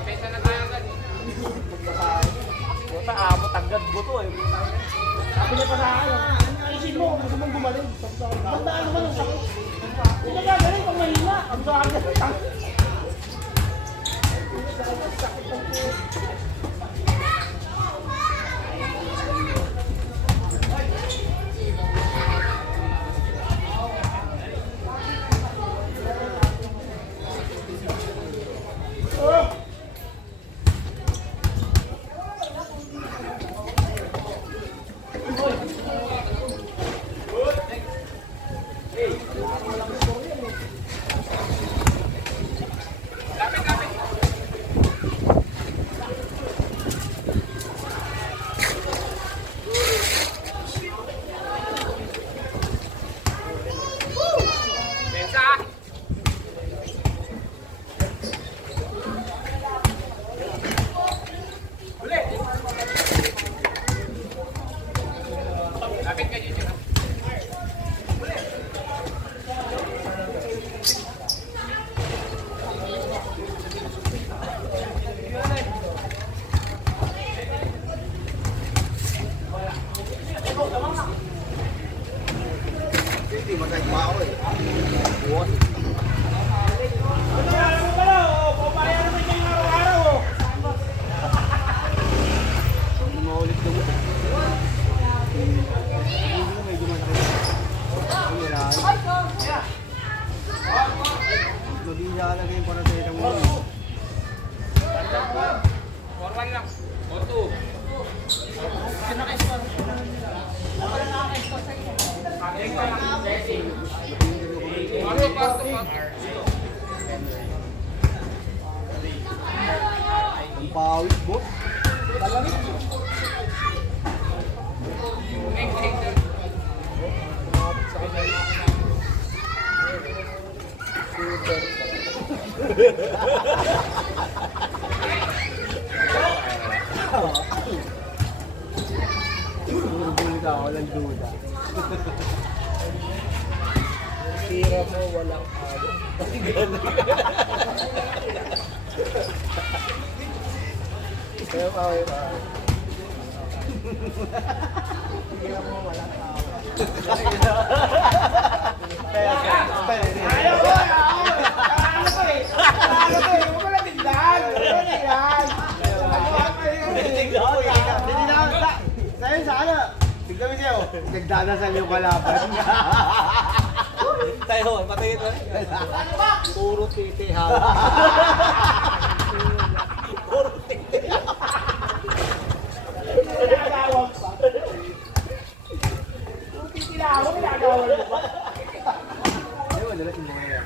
Depensa na tayo agad. Buta abot agad buto eh. Sabi niya pa sa akin, alisin mo, gusto mong gumaling. Bandaan naman ang sakit. Hindi na gagaling pag mahina. Ang sa akin, ang pawis boss. Talamig. Puro ka, walang duda. Tira mo, walang alo. Kaya pawis pa. Tira mo, walang alo. ayaw ko, ano ko eh. Ano ko eh, huwag mo lang tignan. Ano na yan? Sa'yo sa ano? Tignan mo siya, nagdadasal yung kalaban. Tayo, patayin mo. Puro titihaw. Puro tingin. Nagagawang pa. Kung titila ako, nagagawang mo pa. Ay, madalas yung mga yan.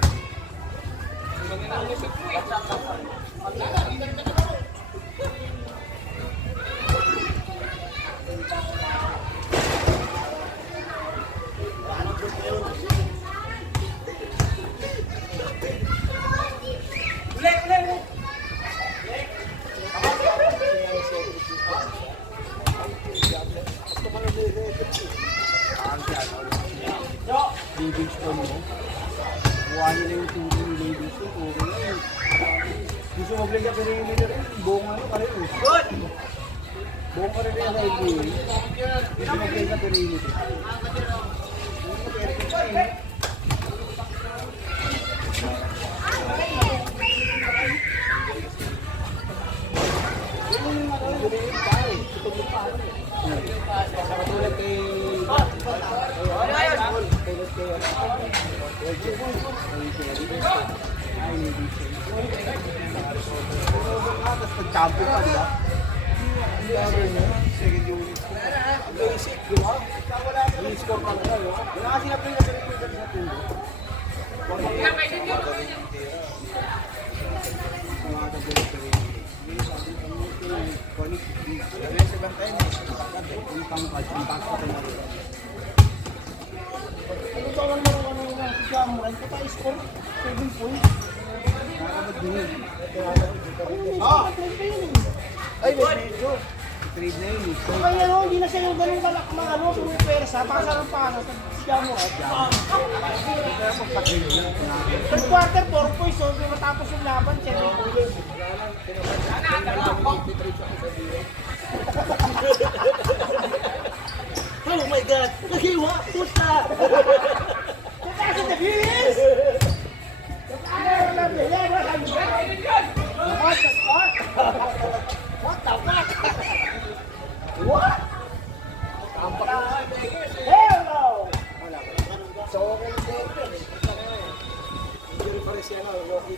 Living stone mo. Buha nila yung tubig ng living stone. Okay na yun. Gusto mo bigla perimeter rin. Buong ano pa rin. Good! Buong pa rin yung sa LBA. Gusto mo bigla perimeter. Yung ano, yung pare. Katulad kay... Tulad kay... Tapos nag-champion pa, di ba? Second unit. Ang basic, di ba? Yung score pa nila, no? Wala kasi na-play na sa tundo. Ano ba lang si Samurai? Kata score 7 points. Ay, may medyo. Trade na yun. Kaya ano, hindi na siya yung ganun kalak ng ano, pumipersa, pasarang pasa sa Samurai. Third quarter, 4 points, so matapos yung laban, 7 points. Oh my God! Nagiwa! Puta! Kasi the Philippines! What the fuck? What? Hell no! So, Hindi pa rin siya, no? Rocky.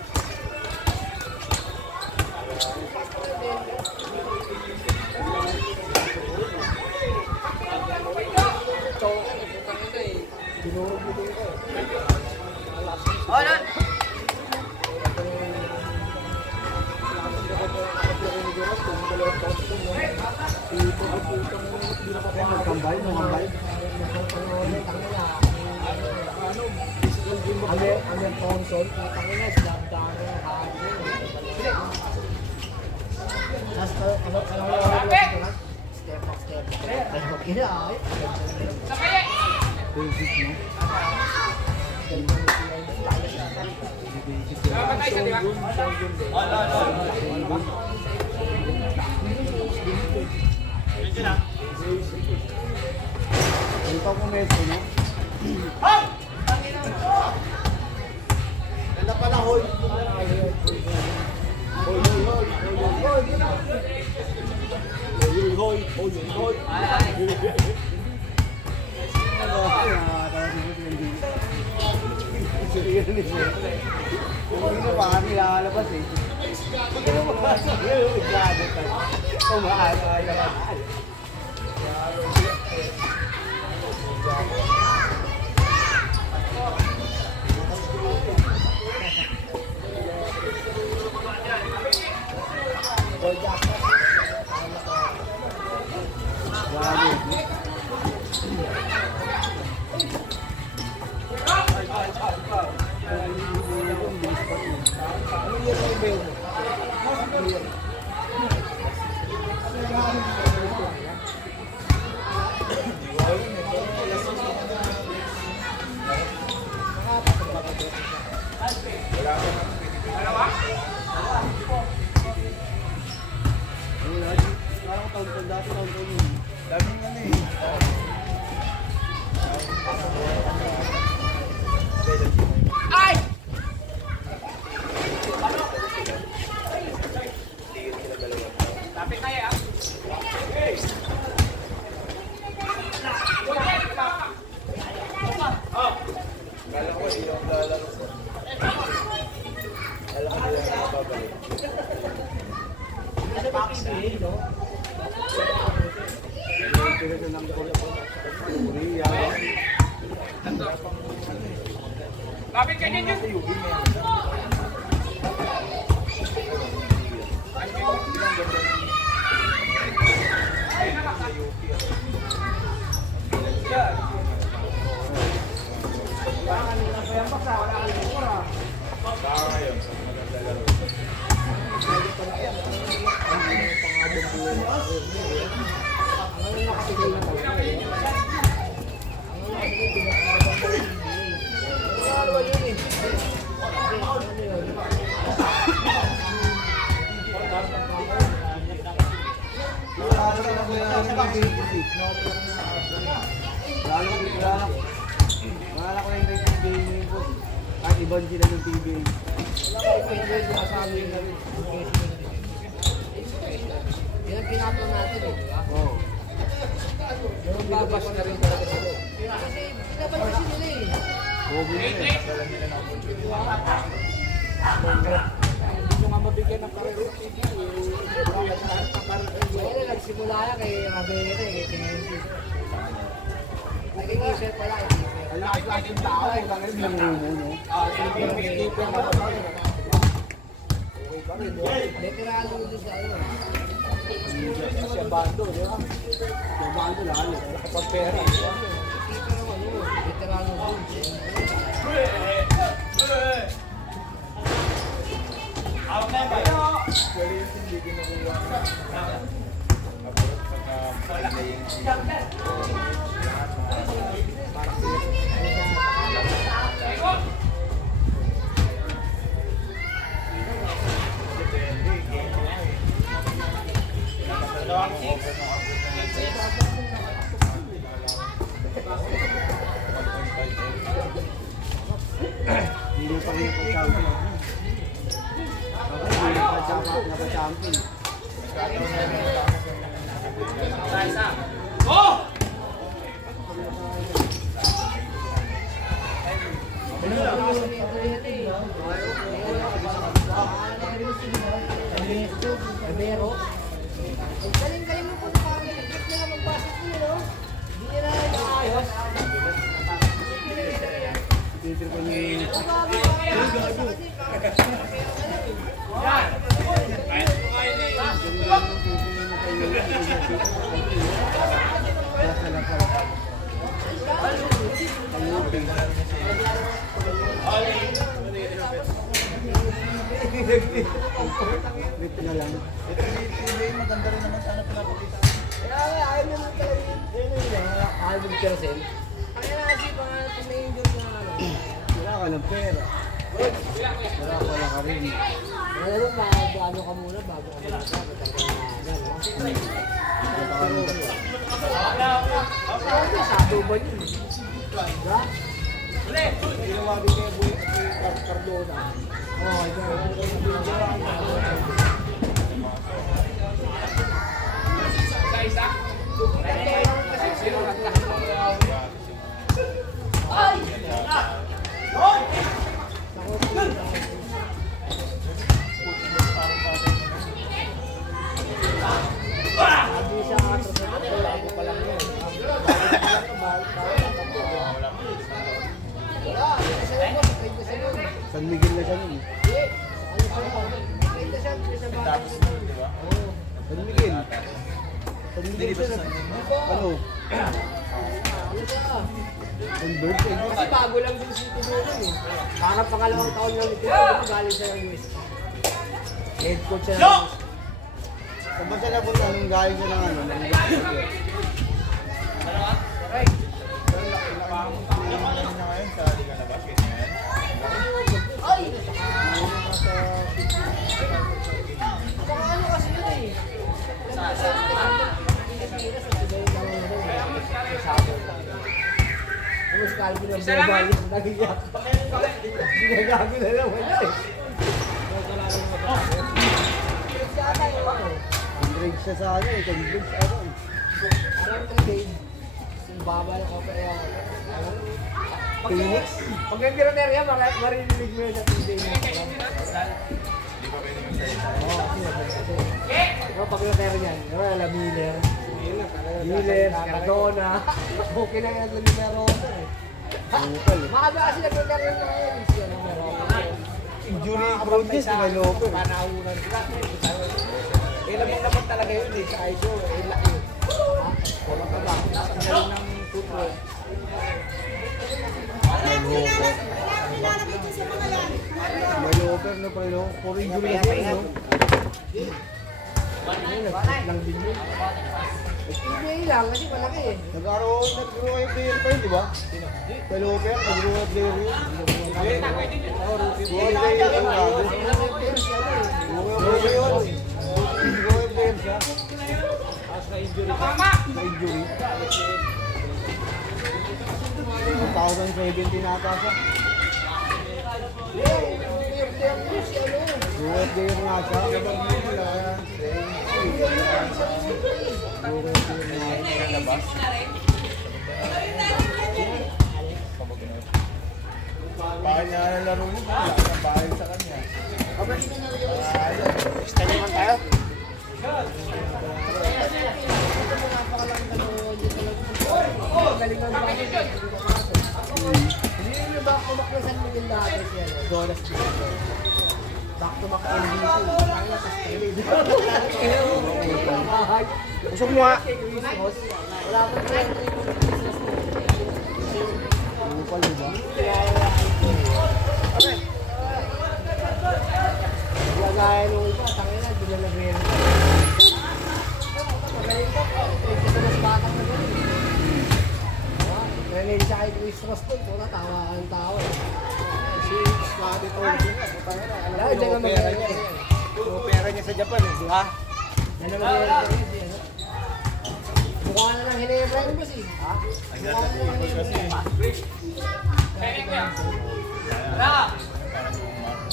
Magkambay, magkambay. Ang console, putang ina, slam down na nakakagin. Step up, step up. Ina, ay. Basic, no? Ano pa kung meso, no? Ganda pala, hoy! Hoy, hoy, hoy! Hoy, hoy, hoy! Hoy, hoy! Hindi na baka nilalabas eh. Hindi na baka nilalabas eh. Umahay. Kapit ka ninyo! Wala ko na yung rating gaming po. Kahit ibang sila ng PBA. Yan ang pinato natin, di ba? Oo. lumabas na rin talaga sila. Kasi pinaban kasi nila eh. Bobo na eh. Hindi nyo nga mabigyan ng priority dito. Kaya nagsimula yan kay Rabera eh. Naging isip pala. Ang lakas-lakas yung tao, bakit lang rumo, no? Veterano dito sa ano. Siya bando, di ba? Siya bando lalo, kapag pera. Keeper ng ano, veterano dito. Hindi pa rin ako champion. Ako hindi pa champion. Pero, galing-galing mo po na parang cricket nila mag-basket nila, no? Hindi nila naayos. Titira ko niya yung... Wait na lang. Maganda rin naman sana pinapakita. Ayaw naman talaga yun. Ayaw mo kerosene. Kaya kasi mga tumingin na ano. Wala ka ng pera. Wala ka rin. Ano ba, ano ka muna bago ka muna sa Sado ba yun? Diba? Ginawa din kay Boy Cardona. Oo, San Miguel na siya nun. San Miguel. San Miguel siya na. Ano? Convert eh. kasi bago lang din si Tiburon eh. Parang pangalawang taon lang ni Tiburon galing sa US. Head coach siya ng US. Saan ba siya napunta nung galing siya ng ano? Ano kasi yun eh. Mas kalbi ng boba yun. Nagiyak. Ginagago na naman yun eh. Convert siya sa ano eh. Convert sa ano eh. Parang ang Dave. Yung baba ng kapay. Phoenix? Pag yung piroterya, marinig mo yun sa TV niya. Oo, pag piroterya niyan, Miller. Miller, Cardona. Okay na yung naglilero ko eh. Maaga kasi nagpiroterya na ngayon. Injury broadcast ni Kay Loper. Panahunan sila. Ilan mo naman talaga yun eh, sa ISO. Laki. Wala ka ba? Ang galing ng football. May Loper na pa yun. Puro injury kasi yun, no? Lang din yun. PBA lang kasi malaki eh. Nag-grow kayo player pa yun, di ba? Kay Loper, nag-grow kayo player yun. Grow kayo player yun, grabe. Grow kayo yun. Grow kayo player siya. Sa injury. 2017 nata siya. Grow player nga siya. Grow player nga siya. Bahay niya ang laro niya. Wala kang bahay sa kanya. Extend naman tayo. Galing ng bakit. Hindi nyo ba kumak na San Miguel dati siya? Donas dito. Back to back MVP. Kaya sa street. Usok mo nga. Wala pa rin. Gaya nung iba, tangin na, di na nag-real. Magaling ko, ito sa mas batang na gano'n. Ngayon siya kay Chris Ross doon, pura tawa ang tawa. Si Scotty Torres nga. Wala, dyan naman ganyan. Yung pera niya sa Japan eh, di ba? Yan naman ganyan. Mukha na lang hinebra yung boss eh. Ha? Mukha na lang hinebra.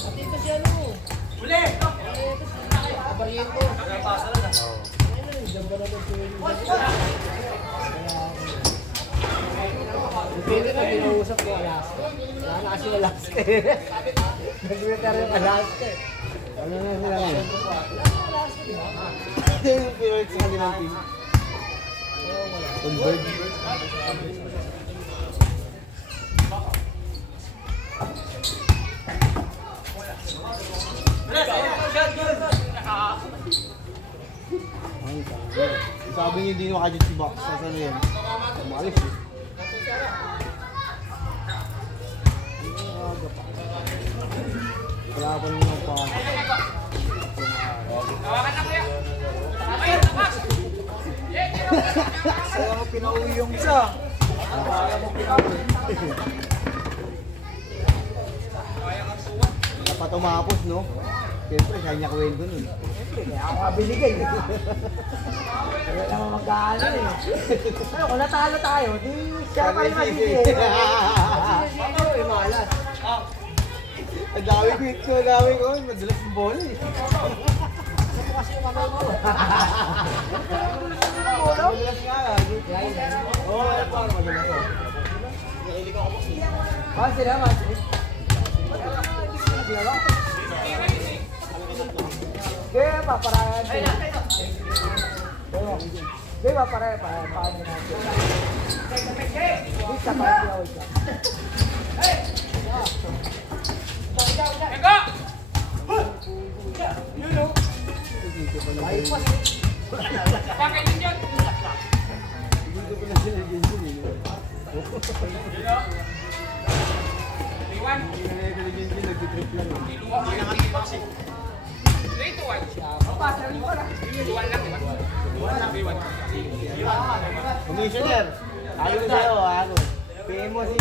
At ito siya ano. Uli! Abariento. Ayun, dyan ba na doon siya yung depende na ginausap ko Alaska. Wala na kasi Alaska eh. Nag-retire yung Alaska eh. Ano na sila ngayon? Alaska di ba? Yung Pinoy sa kanilang team. Convert. Sabi niyo hindi makadit si Box. Saan na yun? Umalis eh. Wala pa naman pa. Tawagan na kuya. Ay, tapak! Kaya mo pinauwi yung isa. Kaya mo pinauwi. Dapat umapos, no? Siyempre, siya niya kwento nun. Kaya ako mabiligay. Kaya naman mag-ano eh. Ano, kung natalo tayo, di siya pa rin mabibigay. Kasi yung malas. Ang dami quit ko, ang dami ko. Madalas yung bola eh. Kasi yung kamay mo. Madalas nga lang. Oo, wala pa ako madalas. Ah, sila mas. Kaya paparayan sila. Kaya paparayan pa. Paano natin? Bisa pa siya o siya. Ego! Ay, pas. Bakit din yun? Iwan. Iluwa. 3 to 1. Iwan lang, di ba? Commissioner, ayaw ko sa'yo, ano? PM mo si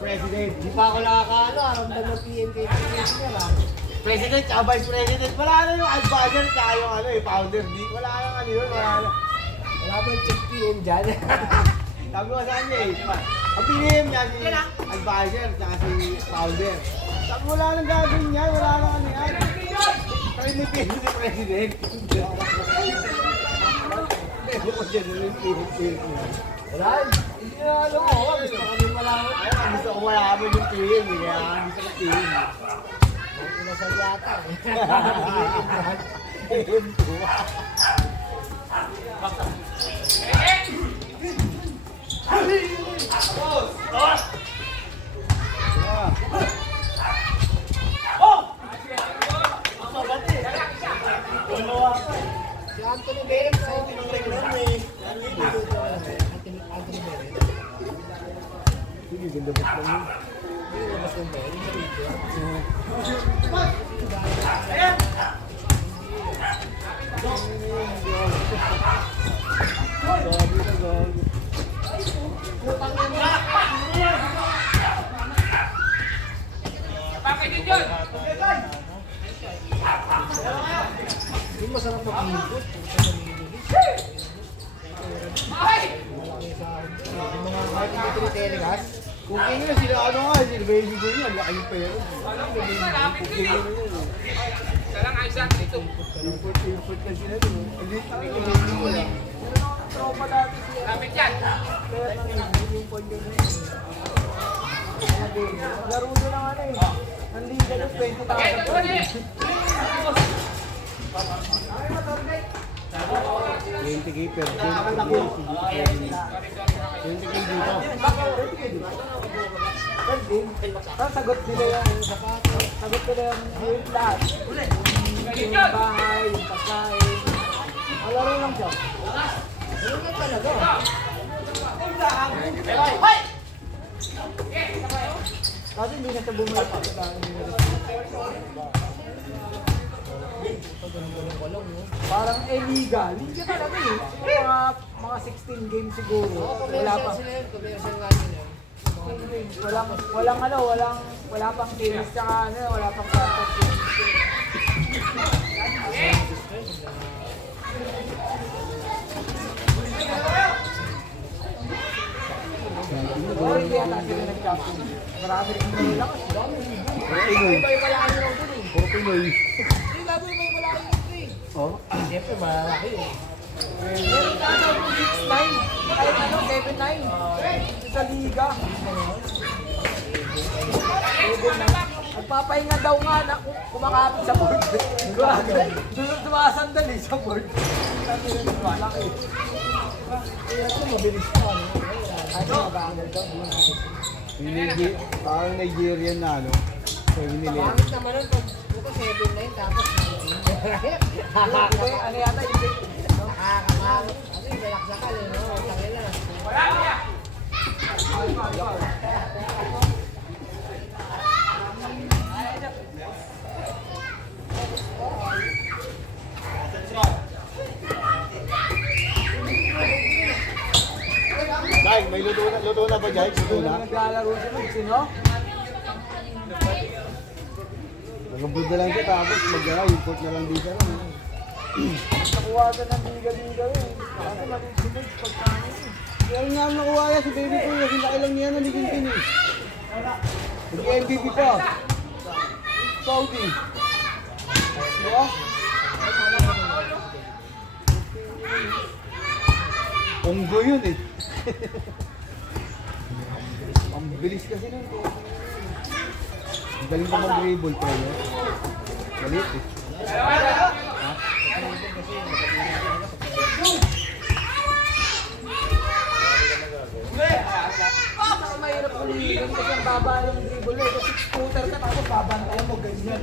President. Di pa ako nakakaano. Aramdam ng PNK Commissioner ah. President tsaka Vice President. Wala na yung advisor tsaka yung ano eh, founder. Wala na ano yun, wala na. Wala ba yung check PM dyan? Sabi ko sa kanya eh. Ang PM niya si advisor tsaka si founder. Sabi ko, wala nang gagawin niya, wala nang ano yan. Kaya ni PM si President. Pero ko dyan na yung PM. Wala. Hindi na alam ko. Gusto kami malaman. Ay, gusto ko malaman yung PM eh, kaya gusto ko PM. Ang inasal yata eh. PM ko. Si Anthony Beren sa Anthony Beren. Sige, ganda ba lang yun? Hindi na mas ng Beren. Gabi na gabi. Bakit din yun? Hindi masarap mag-input. Ay! Malaki sa yung mga kahit hindi tinitelegas. Kung tingin na sila ano nga, sila baby boy niya, laki yung pera. Malapit din eh. Isa lang ay isang dito. Import na sila doon. Hindi tayo, baby boy. Tropa dati siya. Lapit yan. Kaya yung point yun eh. Laro doon ng ano eh. Ang liga doon, 20,000 Okay, tuloy. 20k per game. 20k dito. Tapos sagot nila yung sagot nila yung lahat. Yung bahay, yung pagkain. Ang laro lang siya. Laro lang talaga. Kasi hindi na siya bumalik. Parang liga. Liga talaga eh. Mga 16 games siguro. Wala pa. Wala pang tennis tsaka ano, wala pang contact. Or hindi ata sila nag-champion. Marami rin yung lakas. Pinoy. Puro Pinoy. Oh. Siyempre, malaki eh. Meron ka ano, 6'9", kahit ano, 7'9", sa liga. 7'9". Nagpapahinga daw nga na kumakapit sa board. Dumasandal eh sa board. Malaki. Ito, mabilis pa. Ano, mag-aangal daw. Parang Nigerian na ano. 7-Eleven. Pangit naman nun, pag buka 7-9 tapos 19. Hindi, ano yata, hindi. Nakakamakot. Kasi balak-sakal eh, no? Tangin na. Wala niya. Dahil may luto na ba dyan? Luto na? Naglalaro si Mix, no? Nagabud na lang siya tapos import na lang dito. Nakuha ka ng liga-liga eh. Kasi maliit si Mix pagkain eh. Kaya nga nakuha yan si baby ko kasi laki lang niya na ligin pin eh. Nag-MVP pa. Saudi. Diba? Onggo yun eh. Ang bilis kasi nun. Ang galing pa mag-dribble pero galit eh. Ang mahirap ulitin kasi ang baba yung dribble eh. Kasi scooter ka tapos babantayan mo ganyan.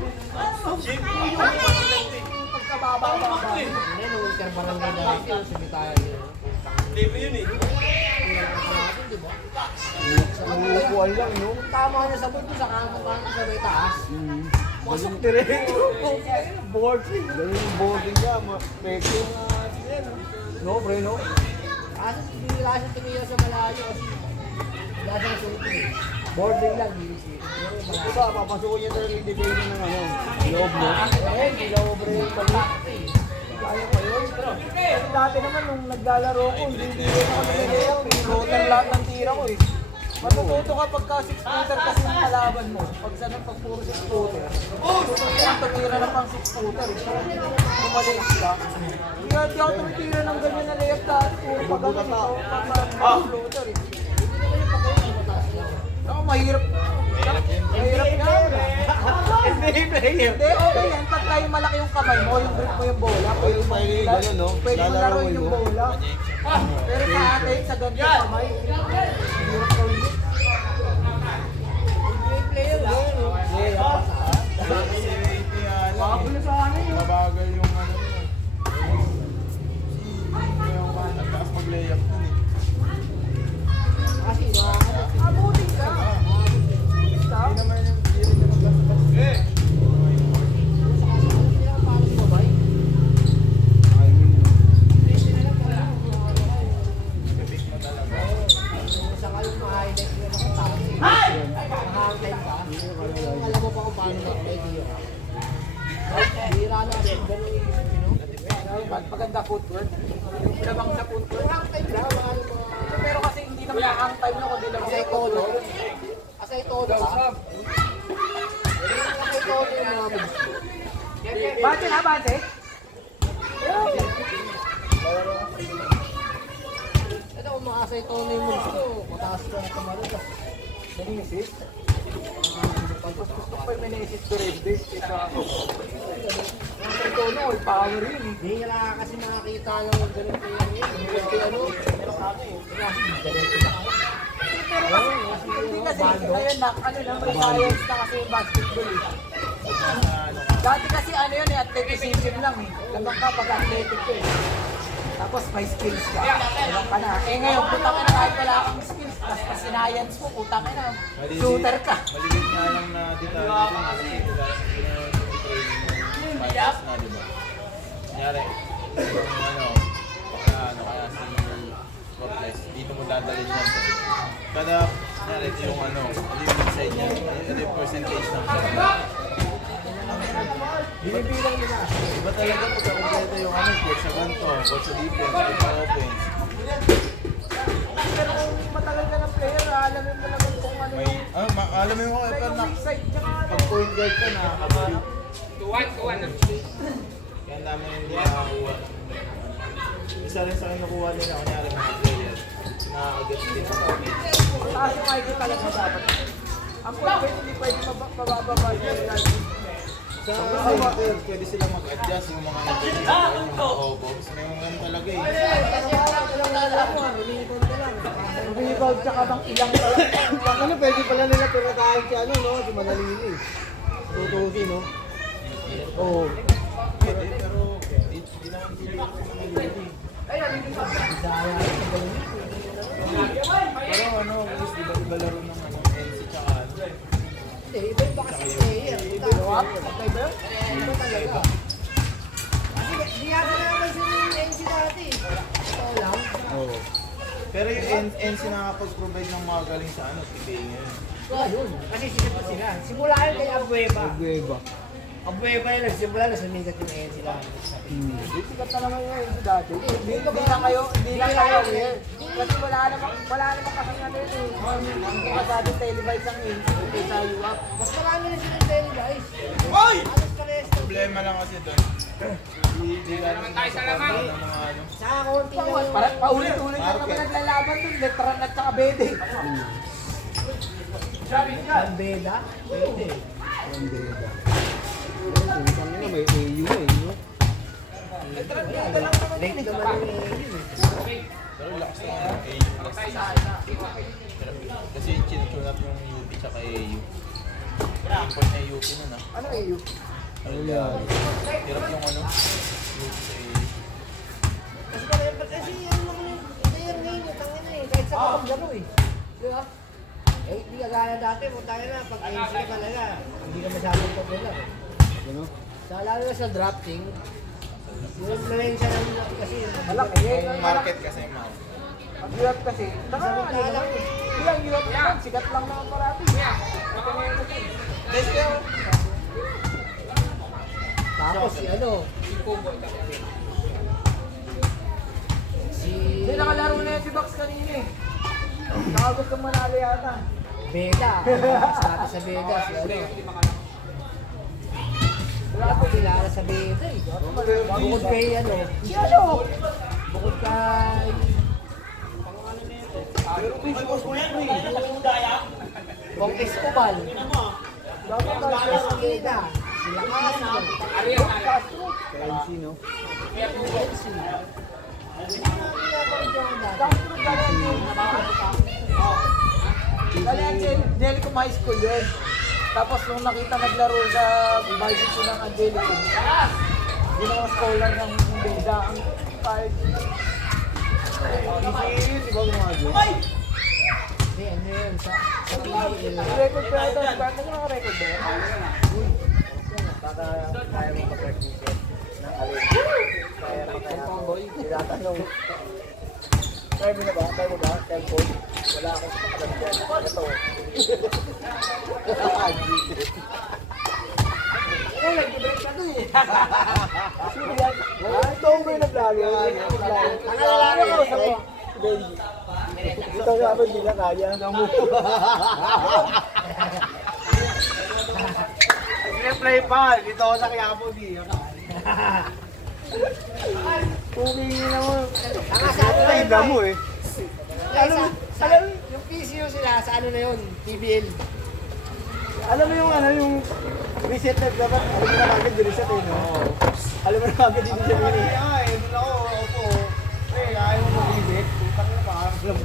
Pagkababa-baba. Hindi, nung winter barangay dati, sabi tayo yun. Libre yun eh. Umuupuan lang no? Kung tama niya sa bundok, sa kanto-kanto sa may taas. Pasok diretso. Boarding. Ganun yung boarding niya. Pwede yung no, pre, no? Kasi hindi lang siya tumira sa malayo kasi wala siyang shooting eh. Boarding lang, hindi siya. Pero malayo. Diba, papasukin niya talaga yung division ng ano, loob mo. Eh, hindi lang over yung balik. Kaya pa yun. Kasi dati naman nung naglalaro ko, hindi ako nag-layout. Pinutan lahat ng tira ko eh. Matututo ka pagka 6-footer kasi yung kalaban mo. Pag sa pag puro 6-footer. Tututunan tumira na pang 6-footer eh. Kumalis ka. Hindi ako tumitira ng ganyan na layup dati. Puro pag ganun ito. Pag 6-footer eh. Ako mahirap. Mahirap nga. Hindi, okay yan. Pag tayo malaki yung kamay mo, yung grip mo yung bola, pwede mo ganun, no? pwede mo laruin Lalaroin yung mo. bola. Pero sa atin, sa ganito kamay, hirap gawin yun. Player lang, no? Makabulo sa amin yun. Mabagal yung ano nyo. Yung nagtaas mag-layup dun eh. Kasi Abutin ka. Basta. Hindi naman yung hindi rin naman basta-basta. paano si Babay? Sa kayong ma-highlight nyo ng tao. Nakahangtay ka. Alam mo pa kung paano mag-play dito. Bira na kasi ganun yung Maganda footwork. Yung labang sa footwork. hang time na, ano mga... Pero kasi hindi naman hang time na kundi lang Asay sa todo. footwork. Asay todo ka. Asay todo yung mga moves. Bate na, bate? Ito, tumaas ay tono yung moves ko, mataas ko na tumalas. Meneses? Gusto ko yung Meneses ko rin. Ito no, ay power yun eh. Hindi niya lang kasi makakita ng ganun ko yan. Kaya ano, pero kami, Hindi kasi ngayon na, ano lang, may science na kasi yung basketball eh. Dati kasi ano yun eh, athleticism lang eh. Lamang ka pag athletic ko eh. Tapos may skills ka. Alam ka na. Eh ngayon, putang na kahit wala kang skills, basta sinayans mo, putang na. Shooter ka. Malilit nga lang na detalye dun kasi training finals na, di ba? Kunyari, yung kaya si Cortez, dito mo dadalhin yan kasi kada, kunyari, ito yung yung inside niya, ito yung percentage ng shot. binibilang nila. Iba talaga pagkakumpleto yung coach sa ganito, coach sa defense, coach sa offense. Pero kung matagal ka ng player, alamin mo naman kung ano May, alam mo yung yung effort na weak side tsaka ano. pag point guard ka na, kapag Tuwan. kaya ang dami hindi nakakuha. Isa rin sa akin nakuha nila, kunyari mga player, nakakaget din sa offense. Taas yung IQ talaga dapat. Ang point guard hindi pwede mabababa yung Sa center, pwede silang mag-adjust yung mga nagtitinda yung mga obos. May mga ganun talaga eh. rebound tsaka bang ilang Ano, pwede pala nila pinatahan si ano, no? Si Manalili. Tutusin, no? Oo. Pwede, pero di naman pili ako sa mga lili. Pero at least iba laro ng NC tsaka Iba-iba kasi player. Okay ba yun? Iba talaga. Kasi di yata naman sila yung NC dati. Ito lang. Oo. Pero yung NC nakakapag-provide ng mga galing sa PBA ngayon. Yun. Kasi sikat pa sila. Simula yun kay Abueva. Abueva yun, nagsimula na sumikat yung NC lang. Sikat na naman yun dati. Hindi na kayo weird. Kasi wala naman kasi ano yun eh. Hindi masyadong televise ang sa UAP. Mas marami na sila televised. Halos parehas na. Problema lang kasi doon. Hindi ka naman tayo sa laman. Ng mga Saka konti lang yung... Parang paulit-ulit lang naman naglalaban dun. Letran at saka Bede. Ang beda. Pwede. May AU eh. Late naman yung pero lakas na ang AU plus. Kasi chinutune up yung UP tsaka AU. Import na UP nun ah. Ano AU? Ano yan? Hirap yung UP sa AU. Kasi yan lang yung player ngayon, yung tangin na eh. Kahit sa kapag gano'n eh. Di ba? Eh, hindi ka gana dati, kung tayo na, pag NC ka talaga, hindi ka masyadong popular. Ano? Sa lalo na sa drafting, yung influensya namin natin kasi, Malaki eh. Yung market kasi mahal. Ang UAP kasi. Taka ano naman. Hindi ang UAP naman. Sikat lang naman marami. tapos si ano, Hindi nakalaro na yan si Box kanina eh. Nakagod kang manalo yata. Beda. Sabi sa Beda, si ano. Wala ko kilala sa Beda eh. Bukod kay ano. Si ano? Bukod kay... Bong Escobar. Dapat ba Si Esquina. Sila Castro. Castro? Kensi, no? Kensi. Castro dali ang Angelico High School yun. Tapos nung nakita naglaro sa bicycle ng Angelico, yun ang scholar ng Beda. Ang kahit Yun, di ba gumagawa? Hindi, ano yun? Sa PBL. record pa ito. Bakit nga record ba? Baka kaya mo mag-participate ng alin. Kaya mo kaya tinatanong. Try mo na ba? Try mo ba? Cellphone? Wala akong pagkakagyan. Ito. Eh, nag-break ka doon eh. Sino yan? Ito ang may naglago. Nakalala ko sa mo. Ito nga ba nila kaya? Nag-replay pa. Dito ako sa Quiapo, di. Pugi naman. Tanga sa atin na yun. mo eh. Yung PCU sila, sa ano na yun? PBL. Alam mo yung ano, yung reset na dapat, alam mo na kagad yung reset eh, no? Alam mo na kagad yung reset yun eh. Ay, doon ako, opo. Eh, ayaw mo mag-reset. Putang na pa, alam mo yun.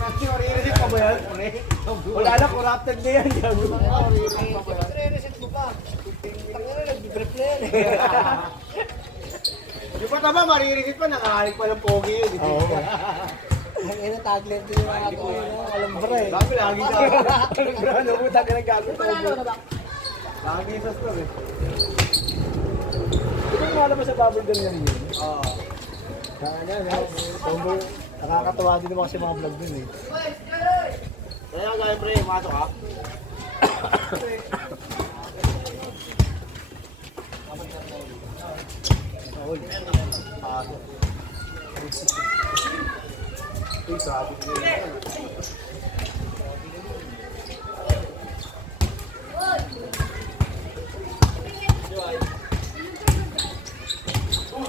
Kasi reset pa ba yan? Wala na, corrupted na yan. Reset mo pa. Tangina, nag-grip na yan eh. Yung pa tama, marireset pa, nakahalik pa ng pogi yun. Oo. Ang ina taglet din yung mga to, alam bra eh. Bago lagi ka. Bro, ano mo tayo nagagawa ko? Lagi sa store eh. Ito yung alam mo sa bubble gum lang yun? Oo. Kaya na, nakakatawa din naman kasi mga vlog dun eh. Kaya nga, pre, masok ha? Uy, sabi ko yun.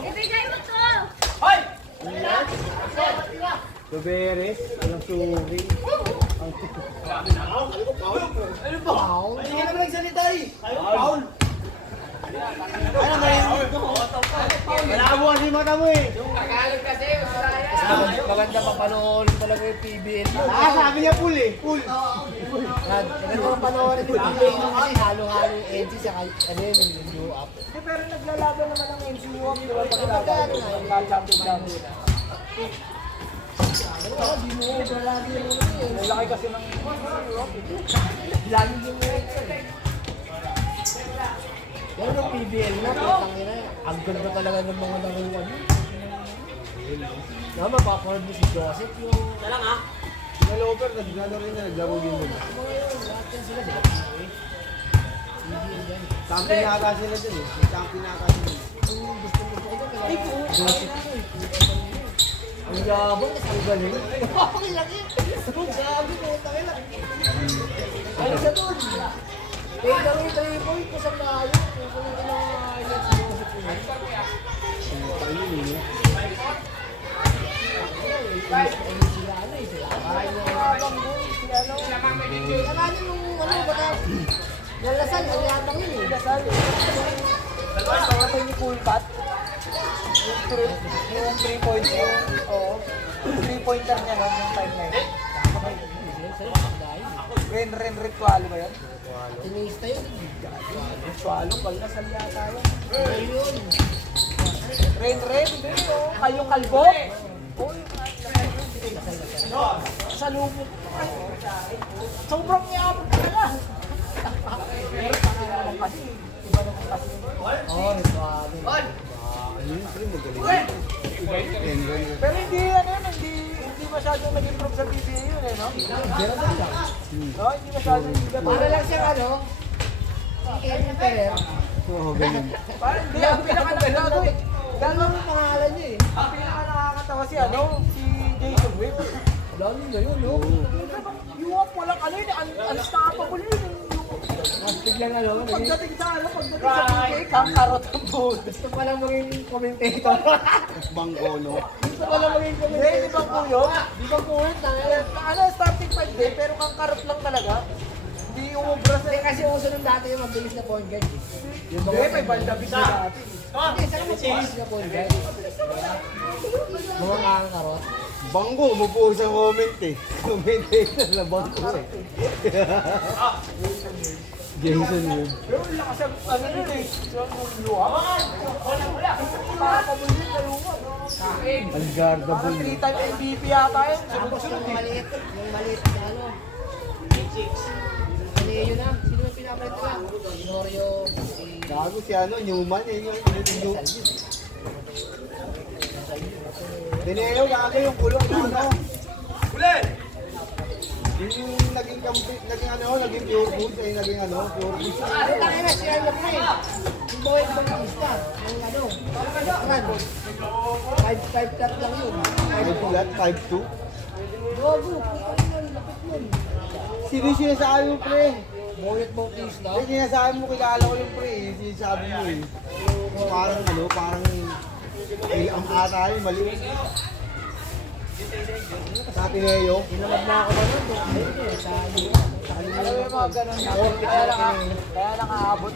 Ibigay mo to! Tuberes, walang suri. Ano ba? Hindi ka naman nagsalita eh. Paul. Ano ba yun? Malabo kasi mata mo eh. Maganda pa panoorin talaga yung PBL mo. Sabi niya pool eh. Pool. Maganda pa panoorin yung PBL mo kasi halo-halo yung NC sa ano yun, yung new up. Pero naglalaban naman ng NCU ang di ba paglaban ng champion. Ano, di mo ko lagi yung ano yun. Laki kasi ng Lagi yung pero yung PBL na, putang ina, ang ganda talaga ng mga nakuha niyo. Mapapacord mo si Joseph yung... Naloper, naglaro rin na, naglaro din mo. Mga yun, lahat yan sila, di ba? PBL yan. Champion yata sila dun eh. May champion yata sila. Kung gusto mo ko ito, Joseph. Ang yabang, tas ang galing. Okay lang yun. Ang gabi ko, tayo lang. Ano sa doon? Eh, gawin 3 point ko sa layo. Kung ano yung si Joseph ko yun. Sila ano eh, sila. Sila nung ano, baka nalasal, ang yatang yun eh. Pangatay ni Cool Cat. Yung 3 points yung, oo. 3-pointer niya noon yung time na yun. Ren Ritualo ba yun? Tinista yun. Ritualo, pagkasal yata yun. Ayun. Ren, hindi o. Kayong kalbo. Uy, sa lubog. Sobrang yabang talaga. Pero naman kasi, iba naman kasi. Oh, ritual. Pero hindi, ano yun, hindi masyadong nag-improve sa PBA yun eh, no? Gerald lang. No, hindi masyadong Para lang siyang ano, si Kevin Ferrer. Oo, ganyan. Parang hindi, ang pinaka-nakagago eh. Gano'n ang pangalan niya eh. Ang pinaka-nakakatawa si ano, si Jason Wick. Lalo na yun, no? Yung walang ano yun, unstoppable yun. Mas biglang ano, naging- Pagdating sa PBA, kakarot ang buhod. gusto pa lang maging commentator. Bangko, no? Gusto pa lang maging Hindi, commentator. di ba po yun? Di ba po yun? Ano, starting 5 day, pero kangkarot lang talaga. Hindi umubra sa... Hindi kasi uso nung dati yung mabilis na point guard. eh. Yung Hindi, may bandabis na dati. Hindi, saan mo mabilis na point guard? Mga kakarot. Bangko, umupo sa comment eh. Commentator na bangko eh. Jason Wood. Pero wala kasi, ano yun eh, yung luha. Makakabul yun sa luha. Algarda Parang Bull. 3-time MVP yata yun. Tapos Sunod-sunod yung eh. maliit na ano. Ano yun na? Sino yung pinapalit ko lang? Inorio, si... Gago si ano, Newman eh. Yung Dineo, gago yung kulong na ano. Yung naging naging pure food ay naging ano, pure food. Ay, tangin na, si Arlo ko eh. Yung boy ng Batista. Yung ano, run. 5 flat lang yun. Ay, pulat, 5'2". Gogo, ano yun, lapit yun. Sino yung sinasabi mo, pre? Boyet Bautista. Ay, sinasabi mo, kilala ko yung pre. Sinasabi mo eh. Parang ano, parang Ang ata yun, mali. Sa Ateneo. Tinamad na ako ba nun? Ayun eh, sa Alam mo yung mga ganun na. Kaya nakaabot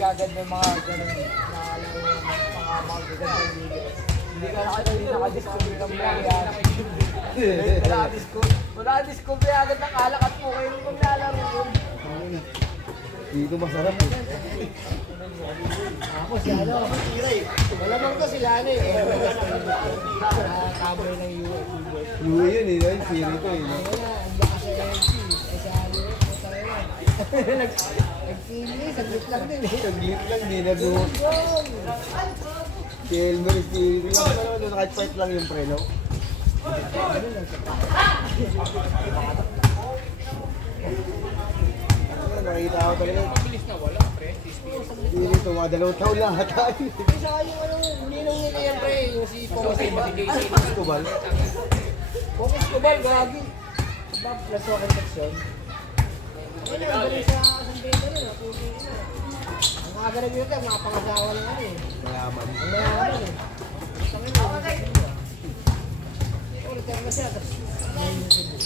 ka agad ng mga ganun. Mga magagandang video. Hindi ka nakadiscover ng mga yan. Wala ka-discover agad ng alakat mo kayo kung lalaro yun. Dito masarap eh. Ako si ano, malamang ko sila ano eh. Kaboy ng US. Luwi yun eh, yung siri ko eh. no? Ayun na, andiyan ka sa LG. Eh sa ano, puta na yun. Nag-pili, saglit lang din eh. Saglit lang, di nag-uwi. Si Elmer, siri ko lang. Pero nakatfight lang yung preno. Nakita ko talaga. Mabilis na wala, pre. Hindi ito, mga 2 taon lang ata. Isa yung ano, hindi nang yun yan pre, yung si Pocos Cobal. Kubal. Pocos Cobal, gagi. Diba, plus 1 section. Ayun na, galing sa San Pedro rin, puti na. Ang aga na yun lang, mga pangasawa ng ano eh. Mayaman. Ang mayaman eh. Tangin mo, return na siya, tapos ayun yung Cebu.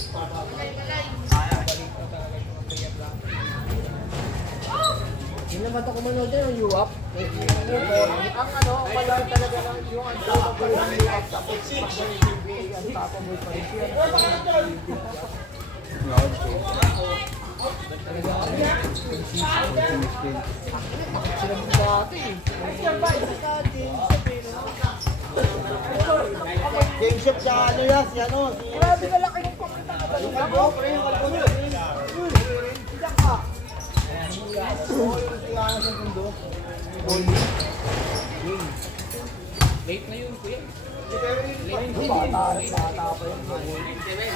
Hindi naman ito kumanood din yung UAP. Ang ano, malaki talaga lang yung ang tawag ko yung UAP tapos ang tapang mo pa rin siya. Sila din dati eh. Game shot sa ano yan, si ano, si... Grabe ka laki ng pakita na Yung kalbo, pre, yung kalbo niya. Diyan ka. Late na yun, kuya. Bata pa yun.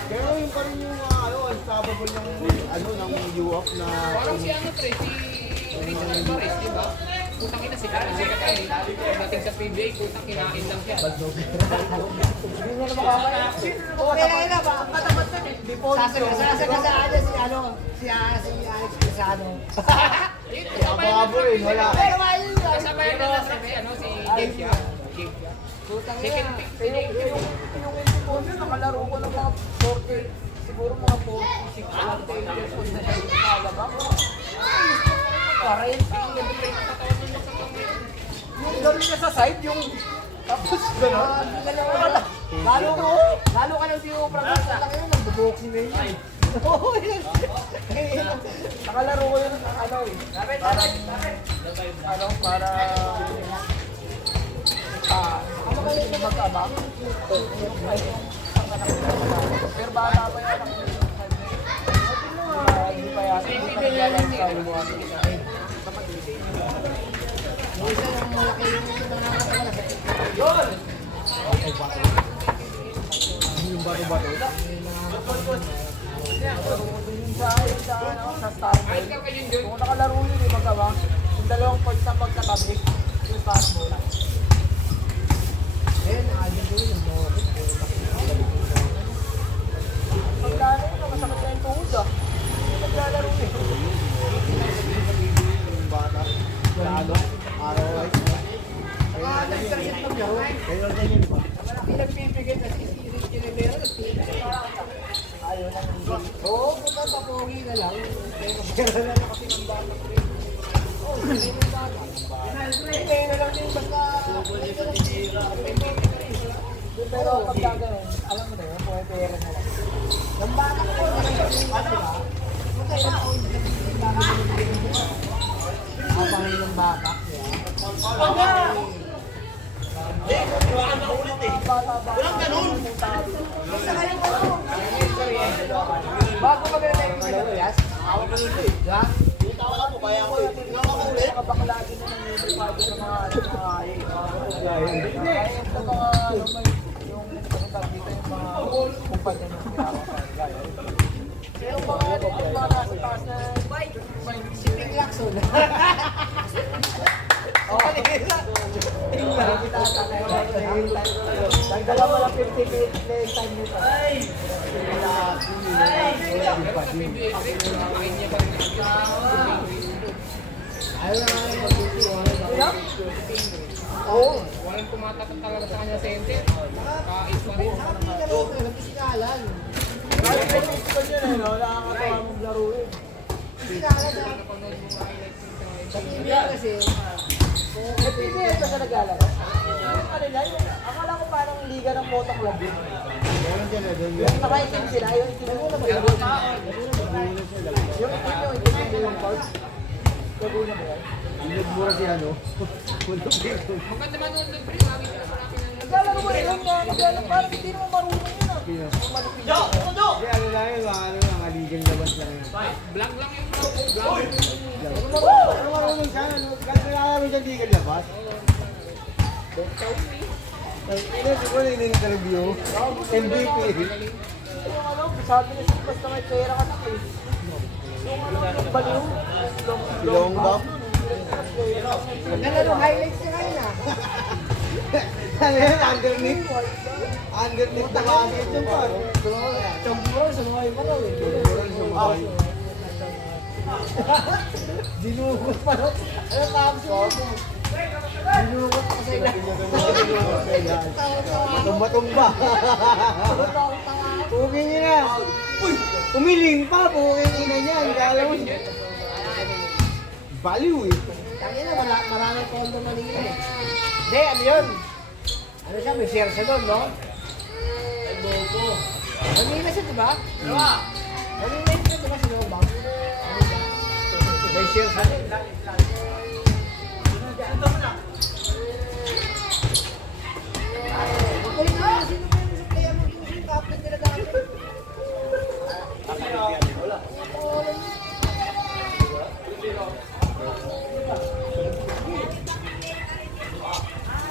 Pero yung pa rin yung ano, unstoppable ng ano, ng UAP na... Parang si ano, pre, si Richard Alvarez, di ba? Putang ina si Karen, si Karen. Pagdating sa PBA, putang kinain lang siya. Hindi mo na makakaya. Okay na ba? Katapat na eh. Sasagasaan niya si ano, si Alex Pisano. Abo eh, wala. Kasama yan na si ano, si James siya. James siya. Second pick, si James. Yung Intiponyo, nakalaro ko ng mga 40, siguro mga 46 lang, 10 years old na siya yung nakalabang. Parang katawan mo sa pangin. Yung gano'n niya sa side, yung tapos gano'n. Lalo ka lang si Oprah sa laki yun, nagbubuhok si May. Oo, yun. Nakalaro ko yun ng ano eh. Ano, para... Hindi magkabang. Pero bata pa yan. Hindi pa yan. Hindi pa yan ang kalubuhan. Yung isa yung malaki yung nangangatawala. Yung bato-bato. Sa Starboy. Kung nakalaro yun, di magkabang. Yung dalawang points na magkatabi. Yung Starboy. Ayun, nakagin ko yun, yung bokit. Pagkano yun, masakit na yung tuhod ah. Hindi naglalaro eh. Yung bata. Lalo. Araw-right. Nagkarsit ng laro. Kayo lang yun, di ba? Malaki nagpipigay kasi si Ricky Rivera nagpipigay. Ayaw na hindi. Oo, puta papogi na lang. Pero na kasi ng bata. Oo, hindi mo bata. Hindi na lang din basta. Pero pag gagawin, alam mo na yun, pwede na lang. Yung bata ko na lang yung sila. Puta yung ako yung Pangin ng bata. Basta kayo ko. Bago ka na tayo sa Luyas, ako ko ito eh. Diba? Nakabaklagi na nangyayari ng mga ito mga yung dito yung mga kumpanya ng pinakapagay. Pero mga nasa taas na Si Ping Lacson. Nagdala mo lang 50 minutes next time nito. Ayaw na nga yung mag-21. Oo. Walang tumatatak talaga sa kanya center. Kais pa rin. Saka hindi ka rin, nagpisikalan. Kahit may physical yun eh, no? Nakakatawa mong laruin. Pisikalan na. Napanood mo nga highlights ng Sa TV kasi, Eh, PBA ba siya naglalaro? Yung kanila, akala ko parang liga ng moto club yun. Yung nakaitim sila, yung itim yung itim yung cards. Laguna ba yan? Nagmura si ano. Maganda man doon doon, pre. Marami sila marami ng Naglalaro mo rin yung naglalaro, parang hindi naman marunong yun ah. Yung malupit. Hindi, ano lang yun, mga ligang labas lang yun. vlog lang yung vlog. Ano marunong siya? Kailangan siya ligang labas. Ina, di ko na in-interview. MVP. Yung ano, sabi niya siya basta may pera ka na eh. Yung ano, yung baliw. Long bop. naglalaro highlights niya kanina. Ano yan? Underneath? Underneath na basket yun pa. Chogburo, sumuhay pa daw eh. Dinugot pa daw. Ano kapso? Dinugot pa sa ila. Matumba-tumba. Pugin niya na. Umiling pa, pugin niya na yan. Kala mo. Baliw eh. Tangina, maraming kondo Manila eh. Hindi, ano yun? Ano siya, may share siya doon, no? Manila siya, di ba? Manila siya, di ba, sa loob ba? May share siya doon. Magaling na, sino ba yung player mo? Yung captain nila dati?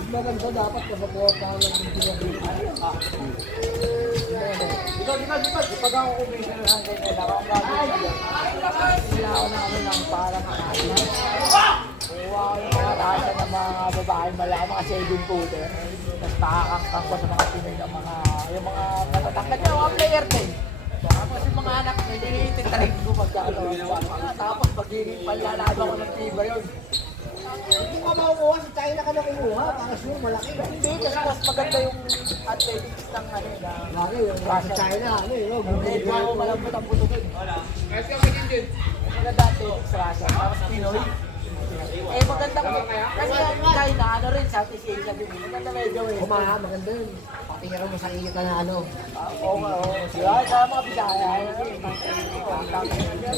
Maganda dapat kasaportahan lang yung pinag-iwan. Pag ako kumisa na lang kayo, kailangan ko gagawin siya. Kailangan na kami ng parang kakasya. Kuha ko yung mga rasa ng mga babae malamang kasi 7-footer. Tapos nakakangkang ko sa mga Pinoy ng mga, yung mga matatangkad na mga player din. Tapos yung mga anak, nililitin ko magkakaroon. Tapos pag-iring panlalaban ko ng tiba yun. Hindi mo makukuha, sa China ka na kumuha, para sure malaki. Hindi, kasi mas maganda yung athletics ng ano na. Lagi, yung sa China, ano yun, Hindi mo malambot ang puto dun. Kaya siya may din. Maganda athletics Russia, tapos Pinoy. Eh maganda ko, kasi ang China, ano rin, Southeast Asia din. Maganda medyo eh. Kumaha, maganda yun. Patingin mo sa iyo ka na ano. Oo nga, oo. Sila, sa mga Bisaya.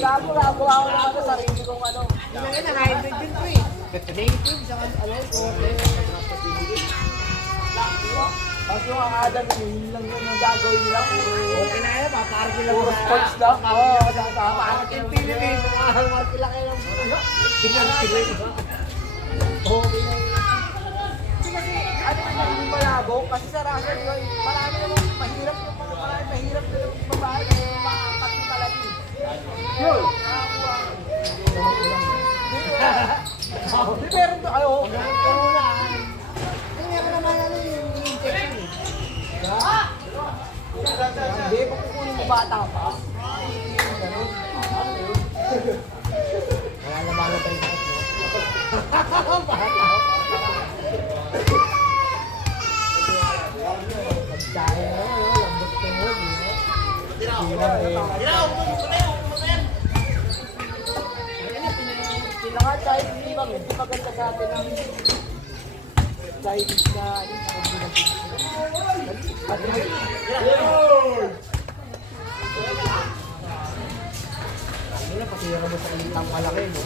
Gago ako na ano, sarili kong ano. Yung nga na, hybrid din ko eh. Native, sa ano, sports. Tapos yung ang Adam, yun lang yung gagawin nila. Okay na yan, paparang sila Puro sports lang. Oo, tama. Yung Philippines, mga sila kayo lang sila. Pinag-Philippines. Okay na yun. Kasi ano yung hindi malabo, kasi sa Russia, marami namang mahirap yung mga mahirap na yung babae na yung makakakat yung malaki. Yun! Nakakuha. Hindi, meron to, ayo. Ano na, ano meron naman ano yung injection eh. Hindi, kung kukunin mo bata pa. Wala naman na tayo sakit, no? Bata. Pagkaya na, no? Lambot tuhod, no? Kailangan tayo hindi maganda sa atin ang Chinese na Ano na, pati mo sa kalitang malaki, no?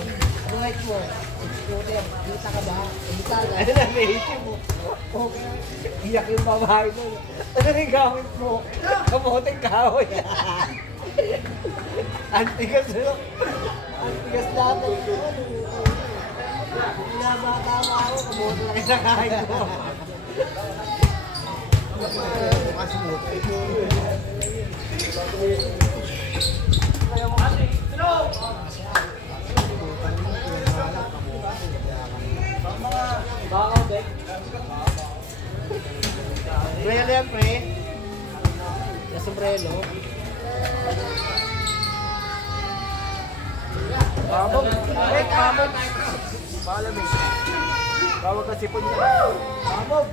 Ano height mo? 6'4", kita ka ba? Kita ka, ano na, may issue mo. Okay. Iyak yung babae mo. Ano rin gamit mo? Kamoteng kahoy. Antigas, no? Antigas natin. Pinabata mo ako, kamote lang yung nakain mo. Sombrero yan, pre. Yung sombrero. Pabog. Pabog. Malamig. Tawag kasi po niya. Amog!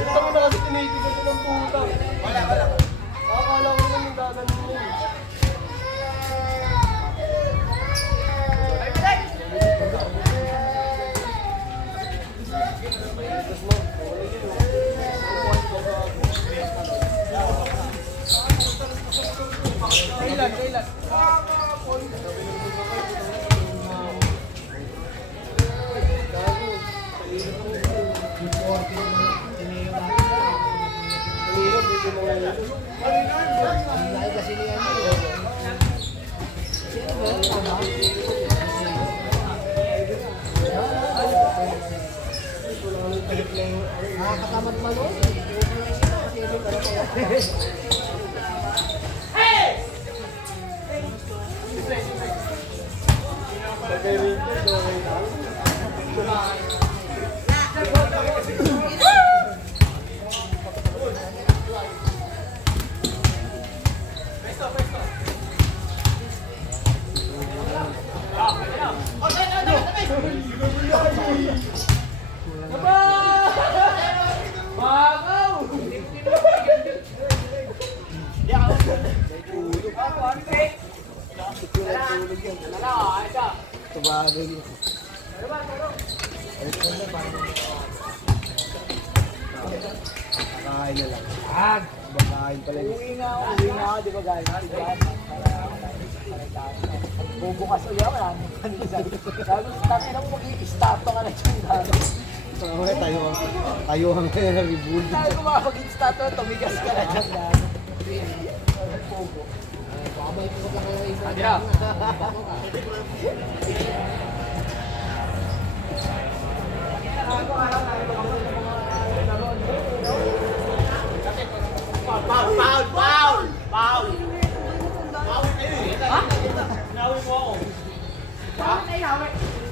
Puta mo na kasi tinitigan ko ng puta. Wala. Akala ko naman yung gaganon mo. Kailan? Dahil kasi niya yun. Sino ba yun? Nakakatamad manood. Sino ba yun? Sabagay yun. Kakain na lang. Bakain pala yun. Uwi nga ako, di ba guys? Bubukas ulit ako yan. Sabi ko, takin ako mag-i-start ka na dyan. Okay, tayo ang kaya na rebuild. Sabi ko makapag-i-start ka, tumigas ka na dyan. Baka may ikot lang kayo iba. Adira.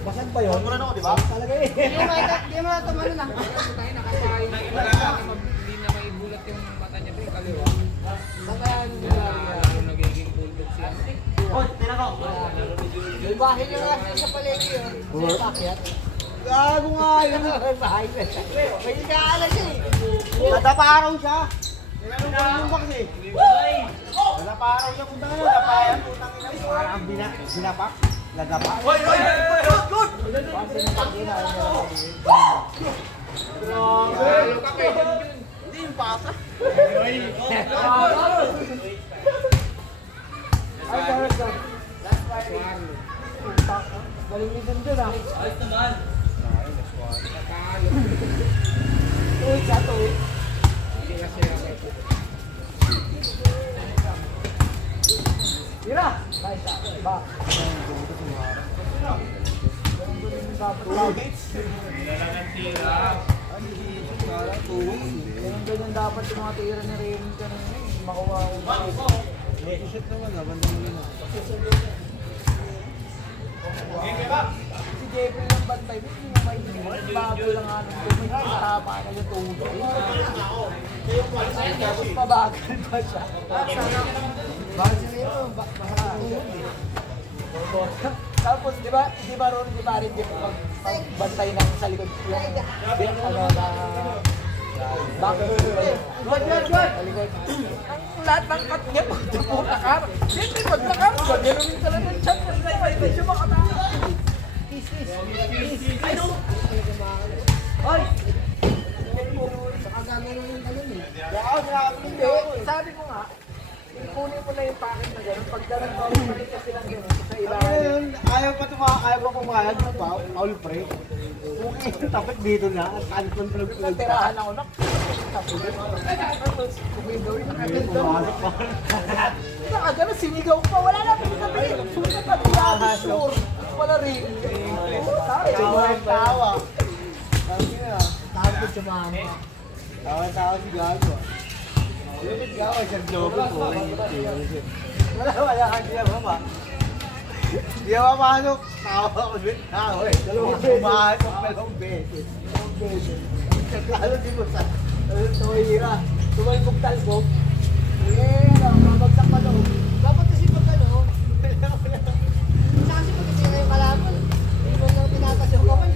Basag pa yun? Muna ako, di ba? Talaga eh. Tayo nakapain ng iba hindi na may bulat yung mata niya pero kaliwa. Saan Ano nagiging bulldog siya. May bahay na lang sa palengke yun. Sa pakyat. Gago nga yun. Bahay na siya. May ikaalas siya eh. Nadaparaw siya. Yung kasi. Nadaparaw siya. Punta nga na, nadapayan. Putang ina. Parang binapak. Nadapa. Hoy! Good! Lalo ka kayo yun. Hindi yung pasa. Ay, sorry. Balimitan dyan ah. Tuwid siya, tuwid. Hindi kasi ako. Tira! Guys, ba? Ganyan dapat yung mga tira ni Raymond kanina eh. Makuha ko. T-shirt naman ah. Bandang mo na. Si Jeffrey lang bantay, hindi mo maiiwan. Bago lang anong tumig, tama na yung tubig. Tapos mabagal pa siya. Bakit sila yun? Mahal Tapos, di ba ron, di ba rin yung pagbantay ng sa likod yung ano na back sa likod. Ang lahat ng cut niya, pagdapunta ka. Siyempre, pagdakar, gano'n talaga ng chat. Hindi siya makataka. Ay, no! Ay! Saka gagawin yung talon eh. Hindi, sabi ko nga, kunin mo na yung packet na gano'n. Pag gano'n pa ulit kasi lang yun sa ilalim. Ayun, ayaw pa pumayag. Paul pre. Okay, tapos dito na. At alpon pa Natirahan ako na. Tapos, window yun. pumasok pa. Nakagano, sinigaw pa. Wala na pinagsabihin. Sulit na diyabi, sure. Wala rin. Tawa. Sabi na. Tawag ko sa mama. Tawa si Gago. Lumit Gago, siyang joke po. Wala kang siya mama. Di ba pasok? Tawa ko din. Tawa eh. Pumasok dalawang beses. Lalo di mo sa tuwira. Tumalbog talbog. Eh, mabagsak pa daw. Dapat kasi pag ano, kasi pag kasi yung kalaban, hindi mo lang tinatas yung kamay.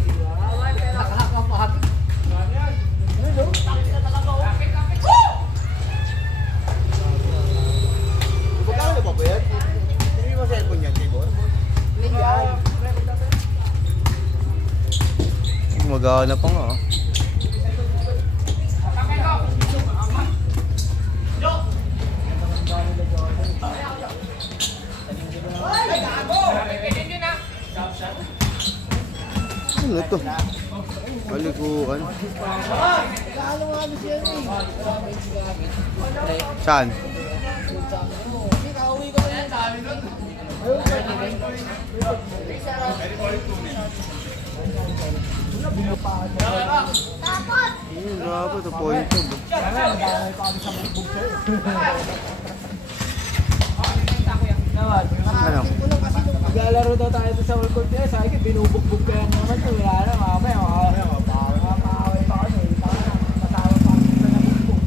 Gumagana pa nga. Ano to? Paliguan. Kalo nga ano siya eh. Saan? Hindi, kakauwi ko na yan. Grabe, ito point to. Ano? Maglalaro daw tayo sa World Cup niya. Sa akin, binubugbog kaya naman ito. Wala na, mamaya. Makakaway pa kami. Matawa pa kami sa nabugbog.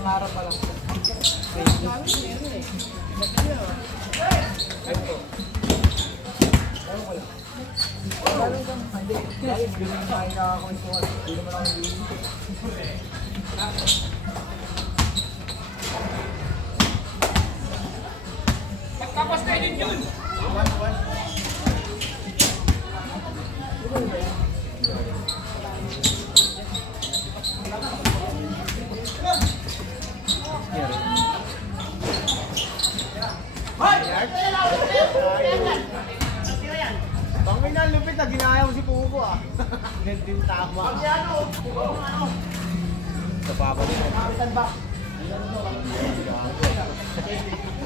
Nangarap pa lang. Magkapas kayo din yun! Bangin na lupit na ginaya mo si Pugo ah. Hindi yung tama. Sa papa din.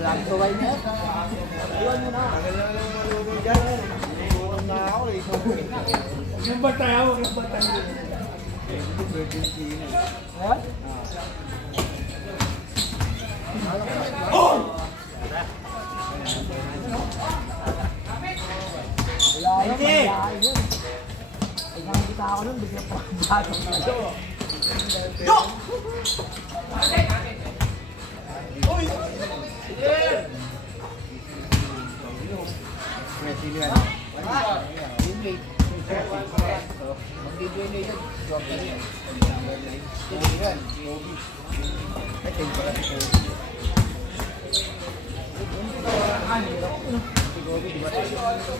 Lang tuway niya. Tagal na lang malulog dyan. Tulong na ako eh. Yung bataya mo, yung bataya mo. Ha? Wala lang, malayo yun. Ay, nakikita ako nun, bigla pa ang batang nito. Sino yan? Mag-DJ na yun. Drop na yun. Sino yan? Ay, tayo pala si Kobe. Si Kobe, di ba tayo?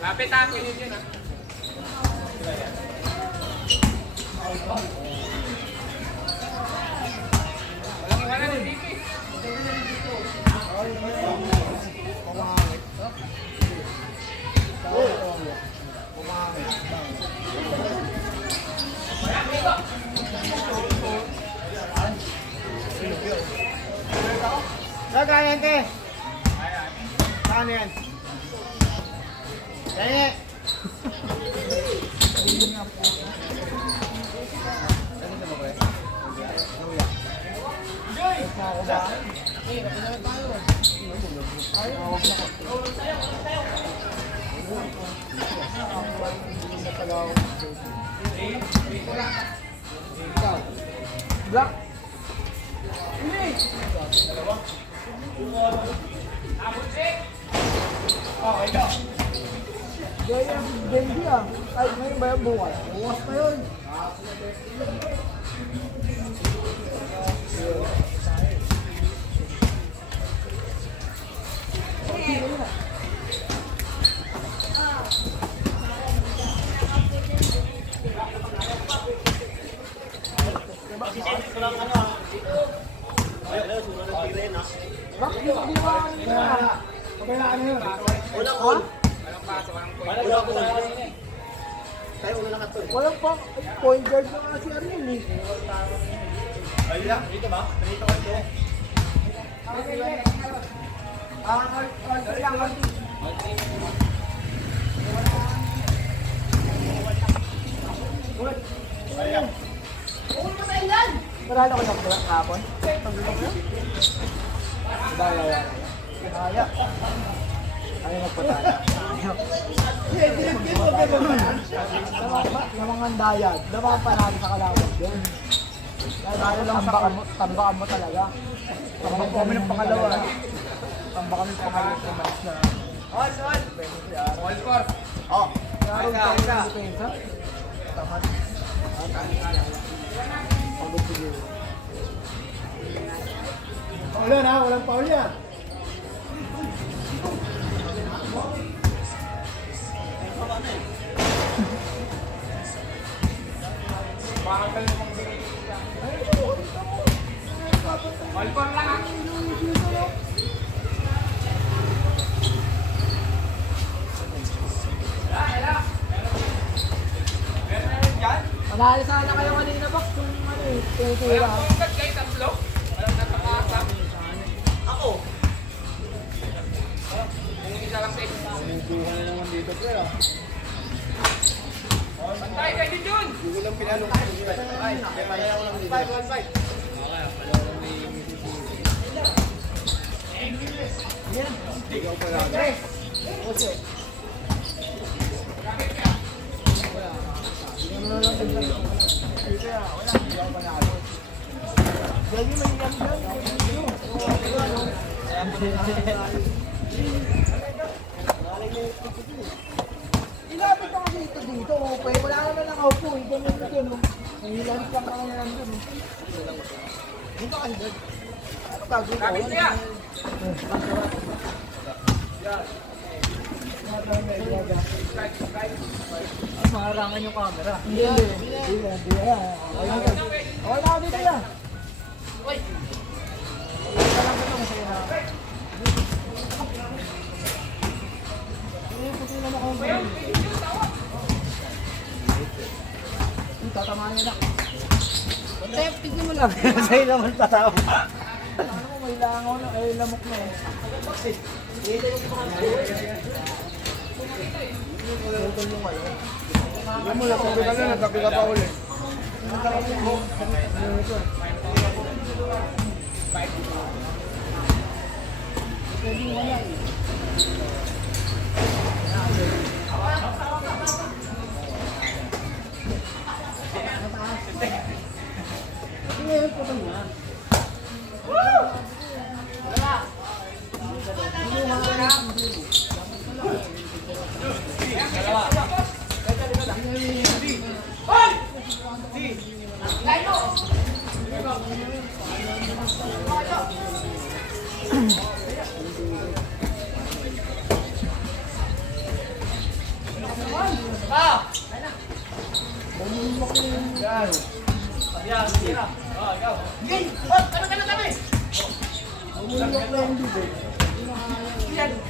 Lapit ako yun yun ah. Walang iwanan yung dito eh. Saan kliyente? Saan yan? Kaya Black. Gaya ang Bendy ah. Ay, ngayon ba yung bukas? Bukas pa yun. Bakit yung ginawa kanina? Kailangan yun. Walang paso, walang point. Tayo una lang ito eh. Walang pa, point guard na nga si Ariel eh. Ayun lang, dito ba? Dito ko ito. Maralo ko na ba kahapon? Daya. Daya. Ayaw magpatala. Namangan dayad. Namangan panalo sa kalawag yun. Dahil lang tambakan mo talaga. Tambakan kami ng pangalawa. Tambakan kami ng pangalawa sa match na. All score. Oh, Naroon pa rin sa depensa. Tamad. Pagod siguro. Paulo na, walang Paulo yan. All score lang ah. Manalo sana kayo kanina box kung ano eh. Tira. Pagkat kayo tatlo. Walang nakakasa. Ako. Kung isa lang sa isa. Bukan na naman dito, pero. Pantay kayo dun! Hindi ko lang pinalong ko. Ay, kaya ko lang dito. 1-5. Ikaw pala. Lagi may yan dyan. Ilapit ako dito dito. Okay. Wala naman nakaupo. Ganun na dyan. Nahilapit lang ako na lang dyan. Dito kasi dyan. Ano gagawin ko? Kapit niya! Maharangan yung camera. Hindi. Okay na ako dito yan. Tatamaan nila. Tignan mo lang. Sa'yo naman tatawa. Ano mo, may langaw na, ay lamok na eh. Alam mo, natabi ka na, natabi ka pa ulit.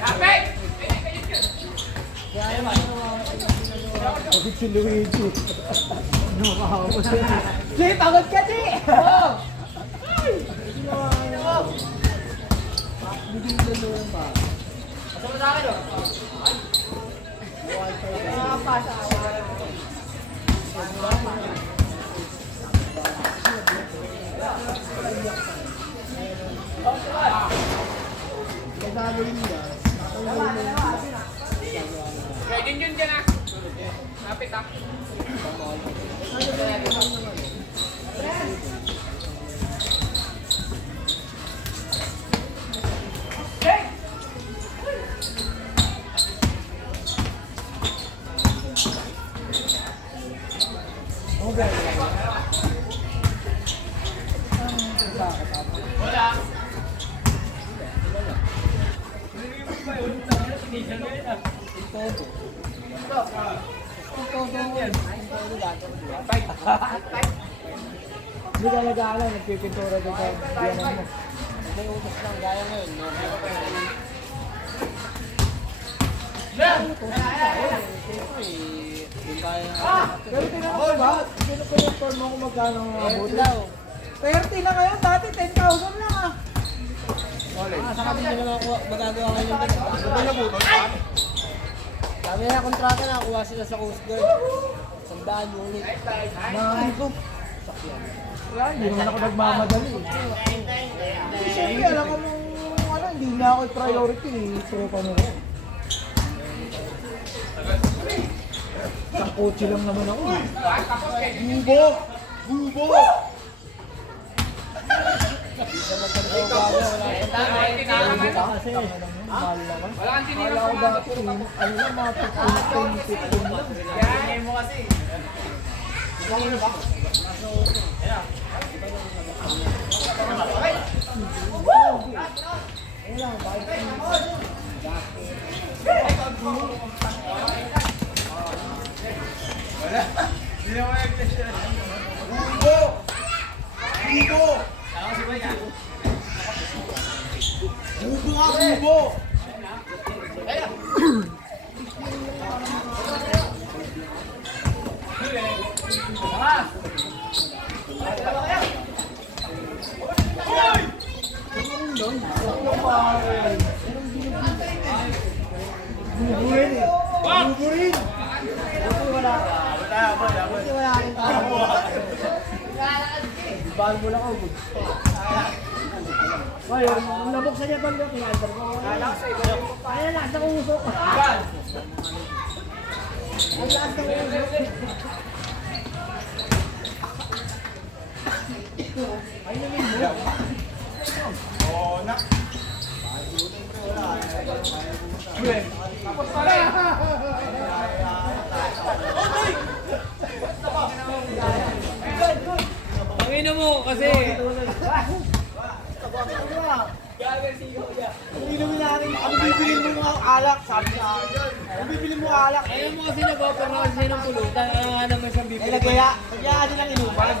Kapit! Pagod si Luigi. Nakakahamon. Jay, pagod ka, Jay! Oo! Bigyan mo na lang pa. Kasama sa akin, oh. Pasa ako. Kaya yun dyan ah. Kapit ah. Hindi ka nag-aalam, nagpipintura doon sa biyanan mo. May utos lang, gaya ngayon, no? Pero tingnan mo ba? Kinukumpirm mo kung magkano ang mga bote. 30 na ngayon, dati 10,000 lang ah. Sa kanila na magagawa ngayon yung dami na kontrata na, kuha sila sa Coast Guard. 100 unit. Nakain ko. Wala, hindi naman ako nagmamadali. Siyempre, alam ko nung ano, hindi na ako priority. Tropa mo ko. Sa kotse lang naman ako. Bubo! Bubo! Kasi, mahal naman. Wala kang tinira Wala sa ko mga dati, ano lang, mga 15 lang. Kaya mo kasi. Bubo! Bubo! Bubo nga, bubo! Bubo rin eh. Bubo rin. Bahal mo lang ako. Ngayon, yung labok sa Japan ko, kinalbar ko. Kaya lang, sa usok. Ang lakas ng usok. Ay, namin mo. Pangino mo kasi. Ano bibili mo mga alak? Sabi sa akin. Ano bibili mo alak? Ayaw mo kasi nag-offer na kasi ng pulutan. Ano nga naman siyang bibili. Kaya kasi ng inuman.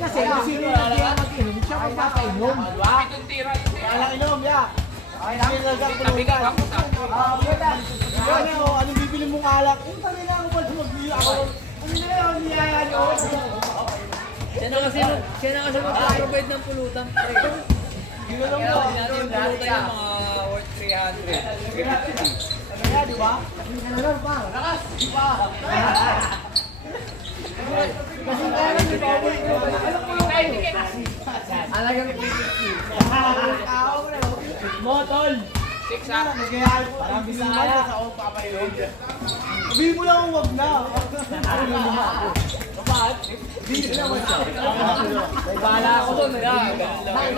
Kasi kung sino yung hindi ang mag-inom, siya magkakainom. Itong tira yun. Alang inom, ya. Ay, Tabi ka ako sa. Anong bibili mong alak? Yung kami na ako ba mag-bili ako? Ano na yun? Niyaya niyo? Siya na kasi mag-provide ng pulutan. Gino lang Kaya mo. natin yung pulutan yung mga worth 300. Ano yan, di ba? Ano pa? Kasi kaya lang, di ba? Alagang Mo, tol. 6 up. Nagyayari ko. Parang bisaya. Sa ako papayod. Sabihin mo lang huwag na. Hindi naman siya. may bala ako doon.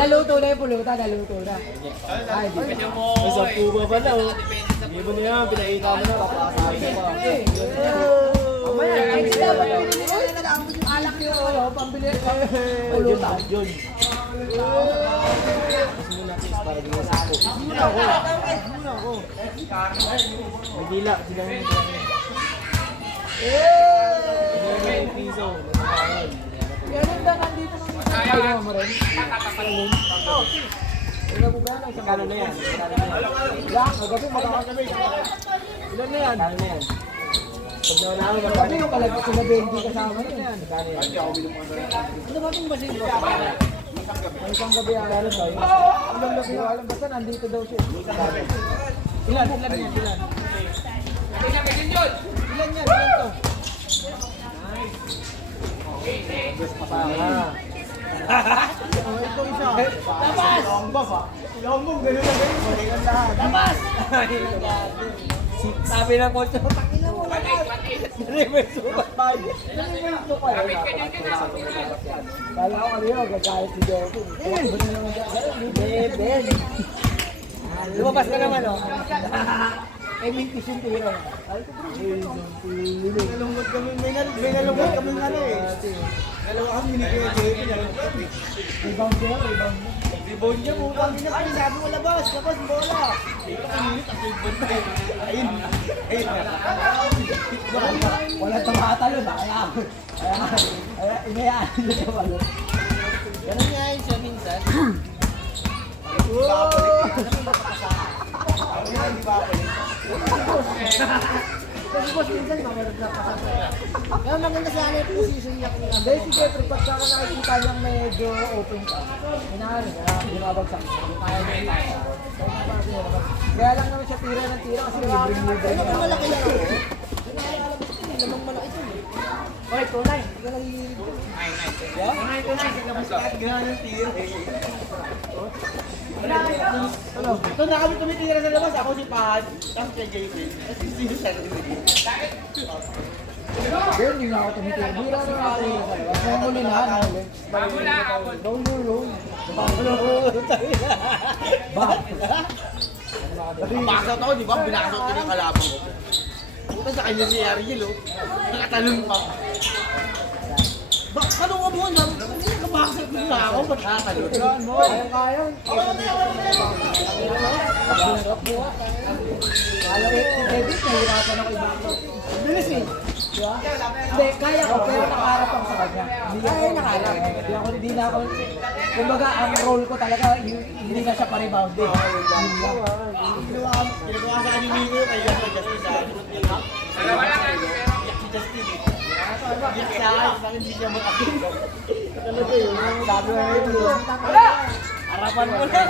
Naluto na yung pulutan, naluto na. Ay, di ba? May sampu ba pala, oh. Hindi mo niya, pinaita mo na, papasabi ka pa. Mamaya, extra ba ito? Uy, nag-aambot yung alak niyo. Pambili. Pulutan. Yun. Mas muna, please, para di mo sampu. Muna ako. May dila, sila mo. May piso. Ganun na, nandito nung isa. Kaya mo rin. Ilan mo ba? Kano na yan? Wala, kagabi makakagabi. Ilan na yan? Kano na yan? Pag naman ako, Kagabi yung kalagay sila 20 kasama rin. Kano yan? Ano ba itong basin ko? May isang gabi ang alam ba? Ilang gabi ang alam basta nandito daw siya. Ilan yan? Ilan yan? Ilan to? Oh, ito isa. Labas! Longbang ba? Longbang, gano'n na gano'n. Malingan lahat. Labas! Sabi ng coach, pakila mo lahat. Dali may sukat pa. Dali may sukat pa. Kala ko kanina, gagayat si Joking. Ben. Lumabas ka naman, oh. Ay, may tiro. Ay, Nalungkot kami, may nalungkot kami ano eh. Dalawa kami ni Kuya JP, nalungkot kami. Rebound siya, rebound mo. Rebound niya po, kami na kami, sabi mo labas, bola. Dito kami, ang rebound na eh. Ayun. Wala tumatalo na, kaya inayaan niya sa walo. Ganun nga yun siya minsan. Kasi boss, minsan mamarag na pasapay. Kaya maganda sana yung position niya. Hindi, si Jeffrey, pag saka nakikita niyang medyo open ka, inaano niya, binabagsak niya. Hindi kaya niya itasa. Kaya lang naman siya tira ng tira kasi libre-libre Ano niya. kung malaki yan ako? Naalala ko ito, lamang malaki ito. Okay, tunay. Hindi ka nahihilig ito. Ito na kami tumitira sa labas, ako si Pahad, tapos kay JP. Sino siya? Hindi, hindi na ako tumitira. Bira na ako yung sa labas. May muli na, nahuli. Roll. Napasok ako, di ba? Binasok ko ng kalabang ko. Puta sa kanya si Ariel, oh. Nakatalon pa. Ano ka mo? Nakapasok ko na ako, ba't nakatalon? Kaya. Kala ko si David, nahirapan ako ibang. Bilis eh. Diba? Hindi, kaya ko, pero nakaharap ako sa kanya. Hindi ako nakaharap. Hindi na ako, kumbaga, ang role ko talaga, hindi na siya pa-rebound eh. Yun lang. Ginagawa sa kanya Mino, kaya sa Justice, sa Dalawa lang kayo, pero si Justin, eh. Hindi sa akin, sa akin hindi siya makakita. Talaga yun. Sabi ko na yun. Harapan mo na.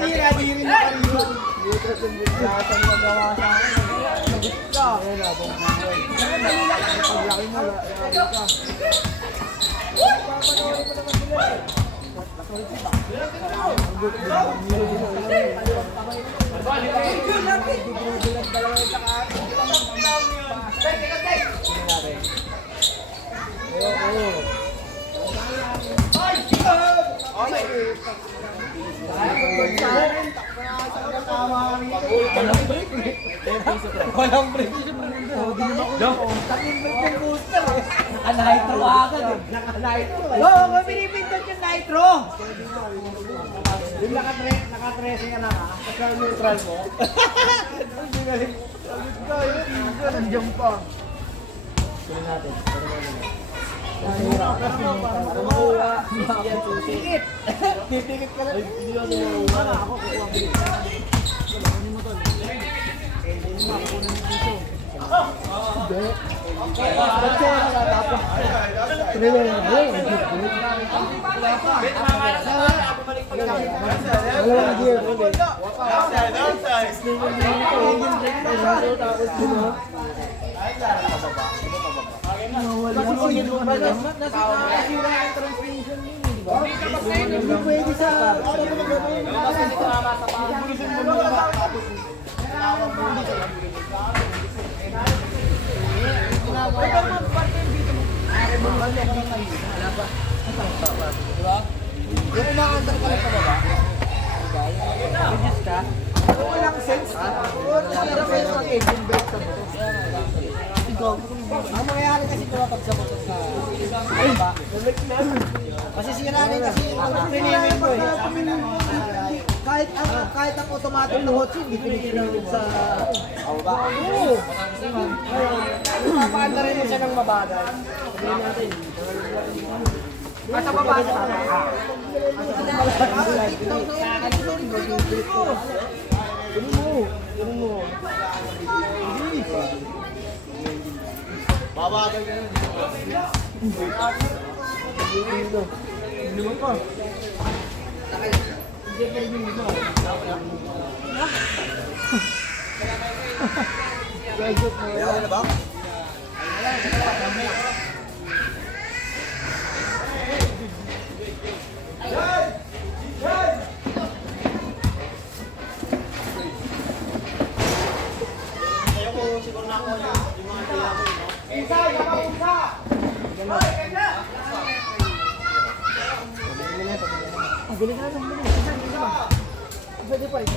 Dira na kanina. Lahat ang nagawa sa akin. Sagot ka. Ayun na, bong buhay. Paglaki mo, lagi ka. Papanoorin mo naman sila eh. Walang break. Takin break ng booster eh. Naka-nitro agad eh. Naka-nitro eh. Oo, may pinipindot yung nitro. Yung naka-13 ka na ka. Sa neutral mo. Hindi galing. Nandiyan pa. Tuloy natin. Para makuha. Tikit. Titikit ka lang. Hindi ako nakuha. Ako kukuha ko. Pwede sa... Yung umaandar ka lang sa baba. Reduce ka. Walang sense. Pero pwede mag-engine brake sa motor. Ang mangyayari kasi ito pag sa motor sa baba. Kasi sira rin kasi ang pinili ko eh. Kahit ang automatic na hot seat, hindi pinipilit sa... Oo. Papaanda rin mo siya ng mabagal. Sabihin natin. Nasa baba sa Babagal ka yun. Kaya na ba? Ayoko siguro na ako yung mga tira ko. Bili ka lang, bili. Isa ba? Pwede pa eh.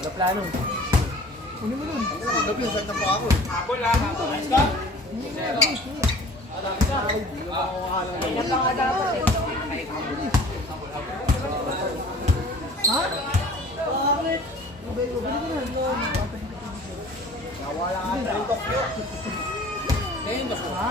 Wala plano. Kunin mo nun. Gabi, saan na po ako? Yan lang nga dapat eh. Ha? Bakit? Bili ka na. Nawala ka sa Tokyo. Ha?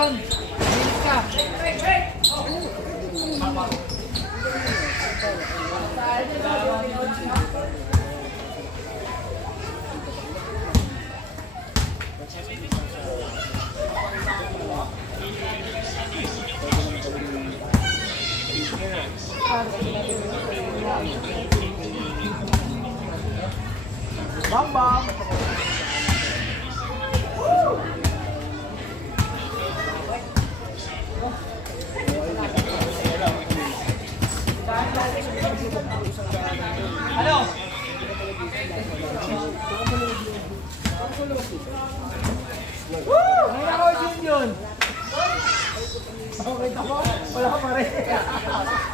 Aaron. Bilis ka. Bam bam. Ano? Ay, ako yun. Okay, ako. Wala pa rin.